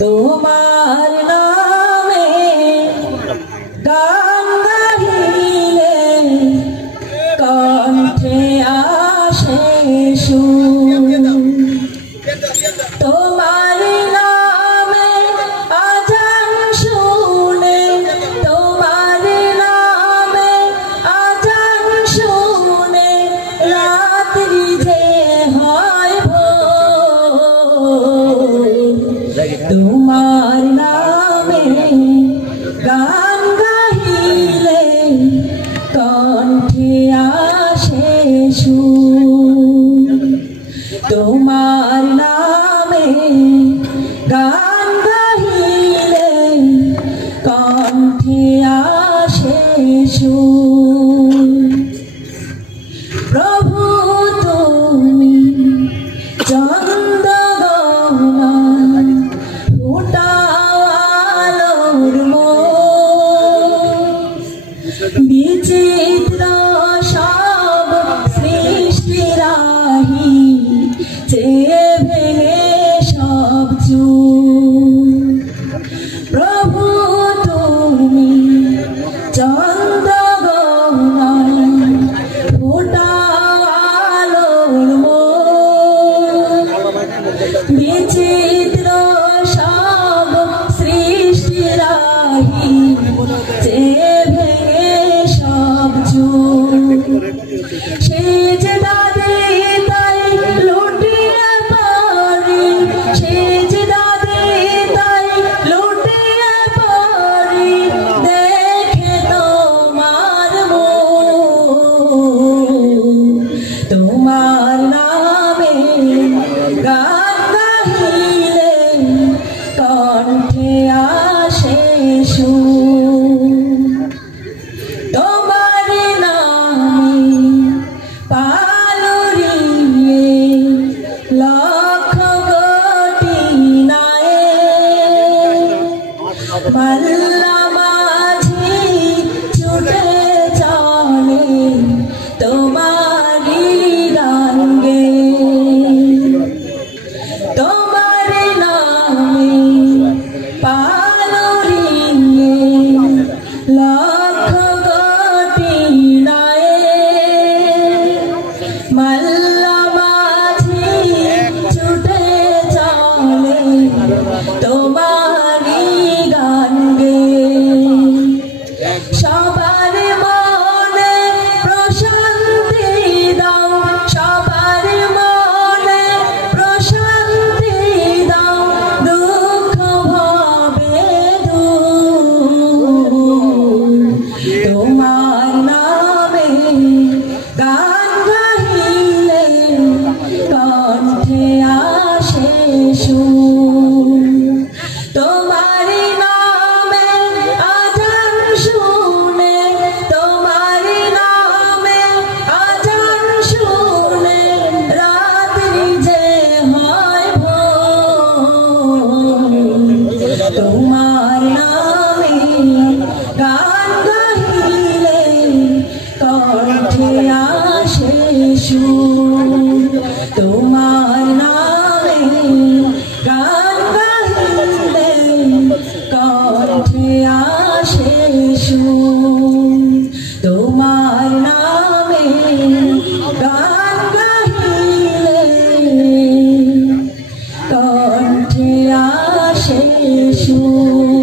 তোমার নামে গান গাহিলে কণ্ঠে আসে সুর, তোমার নামে আজান শুনে, তোমার নামে আজান শুনে রাত্রি যে হয় ভোর, তোমার নামে গান গাহিলে কণ্ঠে আসে সুর, তোমার নামে গান গাহিলে কণ্ঠে আসে সুর। প্রভু তুমি চন্দ্রগহনা ফুটাওয়ালোর বিচিত্র সব সৃষ্টি রাহি চেয়ে ভেঙে সব চুর। প্রভু তুমি চন্দ্রগহনা ফুটাওয়ালোর বিচিত্র সব সৃষ্টি রাহি চেয়ে ভেঙে সব চুর। সেজদা তাই লুটিয়ে পড়ি, সেজদা তাই লুটিয়ে পড়ি, দেখে তোমার মুখ, তোমার নামে গান গাহিলে কণ্ঠে আসে সুর, তোমার নামে পালুরিয়ে লক্ষ কোটি নায়ে, মাল্লা মাঝি ছুটে চলে তোমারি গান গেয়ে, তোমার নামে পালুরিয়ে লক্ষ কোটি নায়ে, মাল্লা মাঝি ছুটে চলে তোমারি গান গেয়ে। সবার মনে প্রশান্তি দাও, সবার মনে প্রশান্তি দাও, দুঃখ ভাবে দূর, তোমার নামে গান গাহিলে কণ্ঠে আসে সুর, তোমার নামে আজান শুনে, তোমার নামে আজান শুনে রাত্রি যে হয় ভোর, তোমার নামে গান গাহিলে কণ্ঠে আসে সুর, তোমার নামে গান গাহিলে কণ্ঠে আসে সুর, তোমার নামে গান গাহিলে কণ্ঠে আসে সুর।